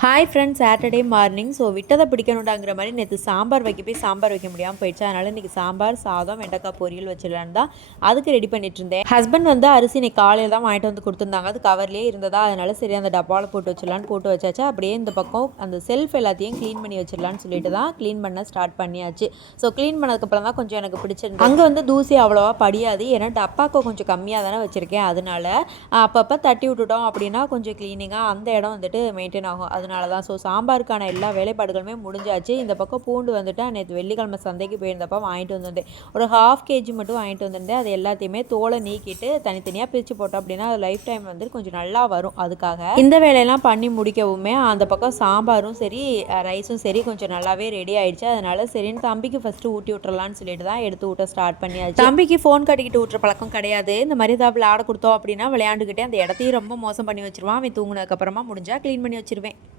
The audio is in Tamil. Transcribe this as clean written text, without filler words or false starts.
Hi friends, Saturday morning. So விட்டதை பிடிக்கணுண்டாங்கிற மாதிரி நேற்று சாம்பார் வைக்க முடியாமல் போயிடுச்சு. அதனால் இன்றைக்கி சாம்பார் சாதம் வெண்டைக்காய் பொரியல் வச்சிடலான்னு தான் அதுக்கு ரெடி பண்ணிட்டு இருந்தேன். ஹஸ்பண்ட் வந்து அரிசி இன்னைக்கு காலையில் தான் வாங்கிட்டு வந்து கொடுத்துருந்தாங்க. அது கவர்லேயே இருந்ததா, அதனால சரி அந்த டப்பாவில் போட்டு வச்சிடலான்னு போட்டு வச்சாச்சு. அப்படியே இந்த பக்கம் அந்த செல்ஃப் எல்லாத்தையும் க்ளீன் பண்ணி வச்சிடலான்னு சொல்லிட்டு தான் க்ளீன் பண்ண ஸ்டார்ட் பண்ணியாச்சு. ஸோ க்ளீன் பண்ணதுக்கப்புறம் தான் கொஞ்சம் எனக்கு பிடிச்சிருந்தது. அங்கே வந்து தூசி அவ்வளோவா படியாது, ஏன்னா டப்பாக்கோ கொஞ்சம் கம்மியாக தானே வச்சுருக்கேன். அதனால அப்பப்போ தட்டி விட்டுட்டோம் அப்படின்னா கொஞ்சம் க்ளீனிங்காக அந்த இடம் வந்துட்டு மெயின்டைன் ஆகும். அதனால தான். ஸோ சாம்பாருக்கான எல்லா வேலைப்பாடுகளுமே முடிஞ்சாச்சு. இந்த பக்கம் பூண்டு வந்துட்டு நேற்று வெள்ளிக்கிழமை சந்தைக்கு போயிருந்தப்போ வாங்கிட்டு வந்திருந்தேன். ஒரு 1/2 kg மட்டும் வாங்கிட்டு வந்திருந்தேன். அது எல்லாத்தையுமே தோலை நீக்கிட்டு தனித்தனியாக பிரித்து போட்டோம் அப்படின்னா அது லைஃப் டைம் வந்து கொஞ்சம் நல்லா வரும். அதுக்காக இந்த வேலையெல்லாம் பண்ணி முடிக்கவுமே அந்த பக்கம் சாம்பாரும் சரி ரைஸும் சரி கொஞ்சம் நல்லாவே ரெடி ஆயிடுச்சு. அதனால சரின்னு தம்பிக்கு ஃபஸ்ட்டு ஊட்டி விட்டுறலான்னு சொல்லிட்டு தான் எடுத்து ஊட்ட ஸ்டார்ட் பண்ணியாச்சு. தம்பிக்கு ஃபோன் கட்டிக்கிட்டு ஊட்டுற பழக்கம் கிடையாது. இந்த மாதிரி ஏதாவது விளையாட கொடுத்தோம் அப்படின்னா விளையாண்டுக்கிட்டே அந்த இடத்தையும் ரொம்ப மோசம் பண்ணி வச்சிருவான். அவன் தூங்கினதுக்கப்புறமா முடிஞ்சால் க்ளீன் பண்ணி வச்சிருவேன்.